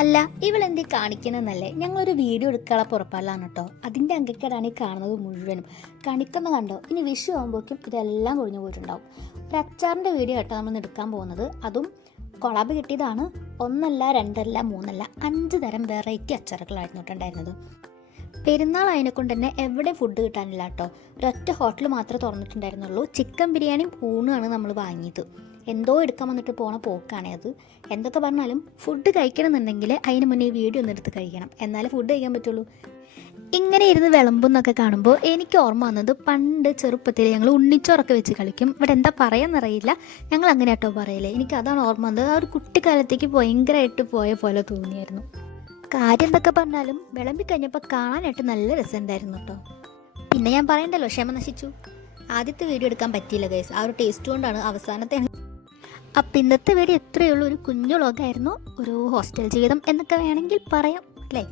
അല്ല ഇവളെന്തീ കാണിക്കുന്നതെന്നല്ലേ, ഞങ്ങളൊരു വീഡിയോ എടുക്കാനുള്ള പുറപ്പാടിലാണ് കേട്ടോ. അതിൻ്റെ അങ്കക്കേടാണ് ഈ കാണുന്നത് മുഴുവനും. കണിക്കൊന്ന് കണ്ടോ, ഇനി വിഷു ആകുമ്പോഴേക്കും ഇതെല്ലാം കൊഴിഞ്ഞു പോയിട്ടുണ്ടാവും. ഒരു അച്ചാറിൻ്റെ വീഡിയോ കേട്ടോ നമ്മൾ എടുക്കാൻ പോകുന്നത്. അതും കൊളാബ് കിട്ടിയതാണ്. ഒന്നല്ല രണ്ടല്ല മൂന്നല്ല 5 തരം വെറൈറ്റി അച്ചാറുകളായിരുന്നു ഉണ്ടായിരുന്നത്. പെരുന്നാൾ അതിനെക്കൊണ്ട് തന്നെ എവിടെ ഫുഡ് കിട്ടാനില്ല കേട്ടോ. ഒരൊറ്റ ഹോട്ടൽ മാത്രമേ തുറന്നിട്ടുണ്ടായിരുന്നുള്ളൂ. ചിക്കൻ ബിരിയാണിയും ഊണുമാണ് നമ്മൾ വാങ്ങിയത്. എന്തോ എടുക്കാൻ വന്നിട്ട് പോണ പോക്കാണേ അത്. എന്തൊക്കെ പറഞ്ഞാലും ഫുഡ് കഴിക്കണമെന്നുണ്ടെങ്കിൽ അതിന് മുന്നേ ഈ വീഡിയോ ഒന്ന് എടുത്ത് കഴിക്കണം, എന്നാലേ ഫുഡ് കഴിക്കാൻ പറ്റുള്ളൂ. ഇങ്ങനെ ഇരുന്ന് വിളമ്പെന്നൊക്കെ കാണുമ്പോൾ എനിക്ക് ഓർമ്മ വന്നത് പണ്ട് ചെറുപ്പത്തിൽ ഞങ്ങൾ ഉണ്ണിച്ചോറൊക്കെ വെച്ച് കളിക്കും. ഇവിടെ എന്താ പറയാമെന്നറിയില്ല, ഞങ്ങൾ അങ്ങനെ കേട്ടോ പറയില്ലേ. എനിക്ക് അതാണ് ഓർമ്മ വന്നത്. ആ ഒരു കുട്ടിക്കാലത്തേക്ക് ഭയങ്കരമായിട്ട് പോയ പോലെ തോന്നിയായിരുന്നു. കാര്യം എന്തൊക്കെ പറഞ്ഞാലും വിളമ്പി കഴിഞ്ഞപ്പോൾ കാണാനായിട്ട് നല്ല രസമുണ്ടായിരുന്നു കേട്ടോ. പിന്നെ ഞാൻ പറയണ്ടല്ലോ, ക്ഷമ നശിച്ചു. ആദ്യത്തെ വീഡിയോ എടുക്കാൻ പറ്റിയില്ല ഗൈസ്, ആ ഒരു ടേസ്റ്റ് കൊണ്ടാണ്. അവസാനത്തെ അപ്പം ഇന്നത്തെ വീഡിയോ എത്രയുള്ളൂ, ഒരു കുഞ്ഞു വ്ളോഗായിരുന്നു. ഒരു ഹോസ്റ്റൽ ജീവിതം എന്നൊക്കെ വേണമെങ്കിൽ പറയാം അല്ലേ.